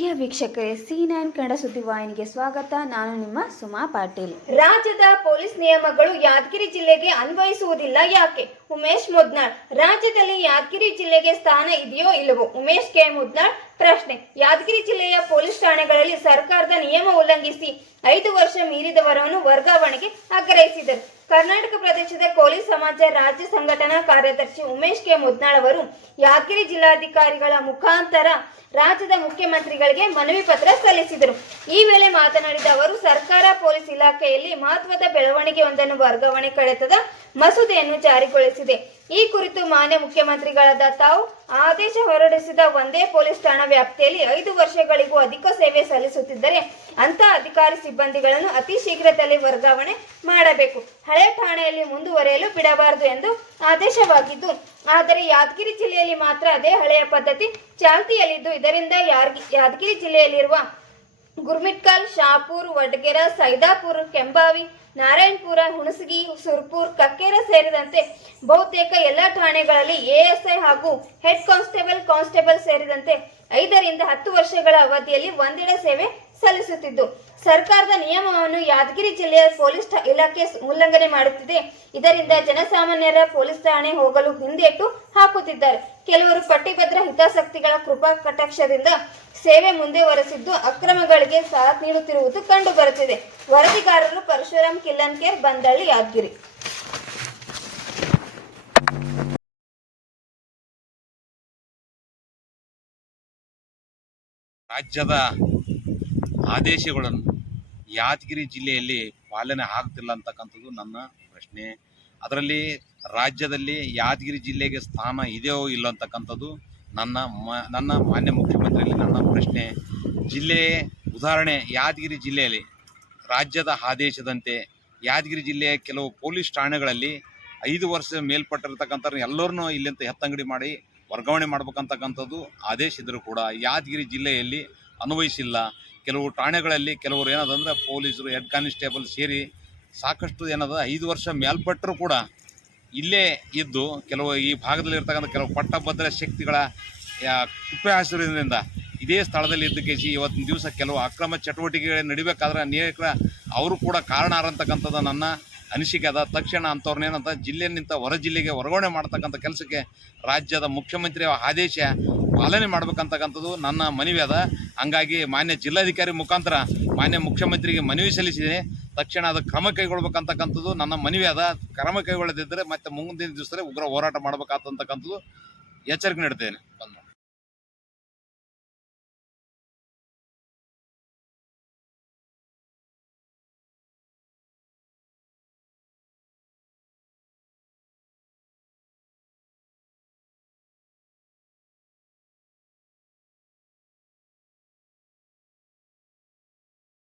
ಪ್ರಿಯ ವೀಕ್ಷಕರೇ C nine Kannada ಸುದ್ದಿವಾಹಿನಿಗೆ ಸ್ವಾಗತ. ನಾನು ನಿಮ್ಮ ಸುಮಾ ಪಾಟೀಲ್. ರಾಜ್ಯದ ಪೊಲೀಸ್ ನಿಯಮಗಳು ಯಾದಗಿರಿ ಜಿಲ್ಲೆಗೆ ಅನ್ವಯಿಸುವುದಿಲ್ಲ. ಯಾಕೆ? ಉಮೇಶ್ ಮುದ್ನಾಳ್, ರಾಜ್ಯದಲ್ಲಿ ಯಾದಗಿರಿ ಜಿಲ್ಲೆಗೆ ಸ್ಥಾನ ಇದೆಯೋ ಇಲ್ಲವೋ? ಉಮೇಶ್ ಕೆ. ಮುದ್ನಾಳ್, ಪ್ರಶ್ನೆ. ಯಾದಗಿರಿ ಜಿಲ್ಲೆಯ ಪೊಲೀಸ್ ಠಾಣೆಗಳಲ್ಲಿ ಸರ್ಕಾರದ ನಿಯಮ ಉಲ್ಲಂಘಿಸಿ ಐದು ವರ್ಷ ಮೀರಿದವರನ್ನು ವರ್ಗಾವಣೆಗೆ ಆಗ್ರಹಿಸಿದರು. ಕರ್ನಾಟಕ ಪ್ರದೇಶದ ಕೋಲಿ ಸಮಾಜ ರಾಜ್ಯ ಸಂಘಟನಾ ಕಾರ್ಯದರ್ಶಿ ಉಮೇಶ್ ಕೆ. ಮುದ್ನಾಳ್ ಅವರು ಯಾದಗಿರಿ ಜಿಲ್ಲಾಧಿಕಾರಿಗಳ ಮುಖಾಂತರ ರಾಜ್ಯದ ಮುಖ್ಯಮಂತ್ರಿಗಳಿಗೆ ಮನವಿ ಪತ್ರ ಸಲ್ಲಿಸಿದರು. ಈ ವೇಳೆ ಮಾತನಾಡಿದ ಅವರು, ಸರ್ಕಾರ ಪೊಲೀಸ್ ಇಲಾಖೆಯಲ್ಲಿ ಮಹತ್ವದ ಬೆಳವಣಿಗೆಯೊಂದನ್ನು ವರ್ಗಾವಣೆ ಕಡಿತದ ಮಸೂದೆಯನ್ನು ಜಾರಿಗೊಳಿಸಿದೆ. ಈ ಕುರಿತು ಮಾನ್ಯ ಮುಖ್ಯಮಂತ್ರಿಗಳಾದ ತಾವು ಆದೇಶ ಹೊರಡಿಸಿದ ಒಂದೇ ಪೊಲೀಸ್ ಠಾಣಾ ವ್ಯಾಪ್ತಿಯಲ್ಲಿ ಐದು ವರ್ಷಗಳಿಗೂ ಅಧಿಕ ಸೇವೆ ಸಲ್ಲಿಸುತ್ತಿದ್ದರೆ ಅಂತ ಅಧಿಕಾರಿ ಸಿಬ್ಬಂದಿಗಳನ್ನು ಅತಿ ಶೀಘ್ರದಲ್ಲಿ ವರ್ಗಾವಣೆ ಮಾಡಬೇಕು. ಹಳೆ ಠಾಣೆಯಲ್ಲಿ ಮುಂದುವರೆಯಲು ಬಿಡಬಾರದು ಎಂದು ಆದೇಶವಾಗಿದ್ದು, ಆದರೆ ಯಾದಗಿರಿ ಜಿಲ್ಲೆಯಲ್ಲಿ ಮಾತ್ರ ಅದೇ ಹಳೆಯ ಪದ್ಧತಿ ಚಾಲ್ತಿಯಲ್ಲಿದ್ದು, ಇದರಿಂದ ಯಾದಗಿರಿ ಜಿಲ್ಲೆಯಲ್ಲಿರುವ ಗುರ್ಮಿಟ್ಕಲ್, ಶಾಪುರ್, ವಡ್ಗೆರ, ಸೈದಾಪುರ್, ಕೆಂಬಾವಿ, ನಾರಾಯಣಪುರ, ಹುಣಸಗಿ, ಸುರ್ಪುರ್, ಕಕ್ಕೇರ ಸೇರಿದಂತೆ ಬಹುತೇಕ ಎಲ್ಲ ಠಾಣೆಗಳಲ್ಲಿ ಎಎಸ್ಐ ಹಾಗೂ ಹೆಡ್ ಕಾನ್ಸ್ಟೇಬಲ್ ಕಾನ್ಸ್ಟೇಬಲ್ ಸೇರಿದಂತೆ ಐದರಿಂದ ಹತ್ತು ವರ್ಷಗಳ ಅವಧಿಯಲ್ಲಿ ಒಂದೆಡೆ ಸೇವೆ ಸಲ್ಲಿಸುತ್ತಿದ್ದು, ಸರ್ಕಾರದ ನಿಯಮವನ್ನು ಯಾದಗಿರಿ ಜಿಲ್ಲೆಯ ಪೊಲೀಸ್ ಇಲಾಖೆ ಉಲ್ಲಂಘನೆ ಮಾಡುತ್ತಿದೆ. ಇದರಿಂದ ಜನಸಾಮಾನ್ಯರ ಪೊಲೀಸ್ ಠಾಣೆ ಹೋಗಲು ಹಿಂದೇಟು ಹಾಕುತ್ತಿದ್ದಾರೆ. ಕೆಲವರು ಪಟ್ಟಿಭದ್ರ ಹಿತಾಸಕ್ತಿಗಳ ಕೃಪಾ ಕಟಾಕ್ಷದಿಂದ ಸೇವೆ ಮುಂದುವರೆಸಿದ್ದು ಅಕ್ರಮಗಳಿಗೆ ಸಾಥ್ ನೀಡುತ್ತಿರುವುದು ಕಂಡು ಬರುತ್ತಿದೆ ವರದಿಗಾರರು ಪರಶುರಾಮ್ ಕಿಲ್ಲನ್ಕೇರ್, ಬಂದಳ್ಳಿ, ಯಾದಗಿರಿ. ರಾಜ್ಯದ ಆದೇಶಗಳನ್ನು ಯಾದಗಿರಿ ಜಿಲ್ಲೆಯಲ್ಲಿ ಪಾಲನೆ ಆಗ್ತಿಲ್ಲ ಅಂತಕ್ಕಂಥದ್ದು ನನ್ನ ಪ್ರಶ್ನೆ. ಅದರಲ್ಲಿ ರಾಜ್ಯದಲ್ಲಿ ಯಾದಗಿರಿ ಜಿಲ್ಲೆಗೆ ಸ್ಥಾನ ಇದೆಯೋ ಇಲ್ಲ ಅಂತಕ್ಕಂಥದ್ದು ನನ್ನ ಮ, ನನ್ನ ಮಾನ್ಯ ಮುಖ್ಯಮಂತ್ರಿಯಲ್ಲಿ ನನ್ನ ಪ್ರಶ್ನೆ, ಜಿಲ್ಲೆ ಉದಾಹರಣೆ ಯಾದಗಿರಿ ಜಿಲ್ಲೆಯಲ್ಲಿ, ರಾಜ್ಯದ ಆದೇಶದಂತೆ ಯಾದಗಿರಿ ಜಿಲ್ಲೆಯ ಕೆಲವು ಪೊಲೀಸ್ ಠಾಣೆಗಳಲ್ಲಿ ಐದು ವರ್ಷ ಮೇಲ್ಪಟ್ಟಿರ್ತಕ್ಕಂಥ ಎಲ್ಲರನ್ನೂ ಇಲ್ಲಿಂದ ಎತ್ತಂಗಡಿ ಮಾಡಿ ವರ್ಗಾವಣೆ ಮಾಡ್ಬೇಕಂತಕ್ಕಂಥದ್ದು ಆದೇಶ ಇದ್ದರೂ ಕೂಡ ಯಾದಗಿರಿ ಜಿಲ್ಲೆಯಲ್ಲಿ ಅನ್ವಯಿಸಿಲ್ಲ. ಕೆಲವು ಠಾಣೆಗಳಲ್ಲಿ ಕೆಲವರು ಏನದಂದ್ರೆ ಪೊಲೀಸರು ಹೆಡ್ ಕಾನಿಸ್ಟೇಬಲ್ ಸೇರಿ ಸಾಕಷ್ಟು ಏನದ, ಐದು ವರ್ಷ ಮೇಲ್ಪಟ್ಟರೂ ಕೂಡ ಇಲ್ಲೇ ಇದ್ದು ಕೆಲವು ಈ ಭಾಗದಲ್ಲಿ ಇರ್ತಕ್ಕಂಥ ಕೆಲವು ಪಟ್ಟಭದ್ರ ಶಕ್ತಿಗಳ ಕುಪ್ಪೆ ಹಸಿರಿನಿಂದ ಇದೇ ಸ್ಥಳದಲ್ಲಿ ಇದ್ದ ಕೇಸಿ ಇವತ್ತಿನ ದಿವಸ ಕೆಲವು ಅಕ್ರಮ ಚಟುವಟಿಕೆಗಳು ನಡಿಬೇಕಾದ್ರೆ ಅನೇಕ, ಅವರು ಕೂಡ ಕಾರಣ ಅಂತಕ್ಕಂಥದ್ದು ನನ್ನ ಅನಿಸಿಕೆ ಅದ ತಕ್ಷಣ ಅಂಥವ್ರನ್ನ ಏನಂತ ಜಿಲ್ಲೆನಿಂದ ಹೊರ ಜಿಲ್ಲೆಗೆ ವರ್ಗಾವಣೆ ಮಾಡ್ತಕ್ಕಂಥ ಕೆಲಸಕ್ಕೆ ರಾಜ್ಯದ ಮುಖ್ಯಮಂತ್ರಿ ಆದೇಶ ಪಾಲನೆ ಮಾಡ್ಬೇಕಂತಕ್ಕಂಥದ್ದು ನನ್ನ ಮನವಿ ಅದ. ಹಂಗಾಗಿ ಮಾನ್ಯ ಜಿಲ್ಲಾಧಿಕಾರಿ ಮುಖಾಂತರ ಮಾನ್ಯ ಮುಖ್ಯಮಂತ್ರಿಗೆ ಮನವಿ ಸಲ್ಲಿಸಿದೆ. ತಕ್ಷಣ ಅದು ಕ್ರಮ ಕೈಗೊಳ್ಬೇಕಂತಕ್ಕಂಥದ್ದು ನನ್ನ ಮನವಿ ಅದ. ಕ್ರಮ ಕೈಗೊಳ್ಳದಿದ್ದರೆ ಮತ್ತೆ ಮುಂದಿನ ದಿವಸದಲ್ಲಿ ಉಗ್ರ ಹೋರಾಟ ಮಾಡ್ಬೇಕಾಗ್ತಕ್ಕಂಥದ್ದು ಎಚ್ಚರಿಕೆ ನೀಡ್ತೇನೆ.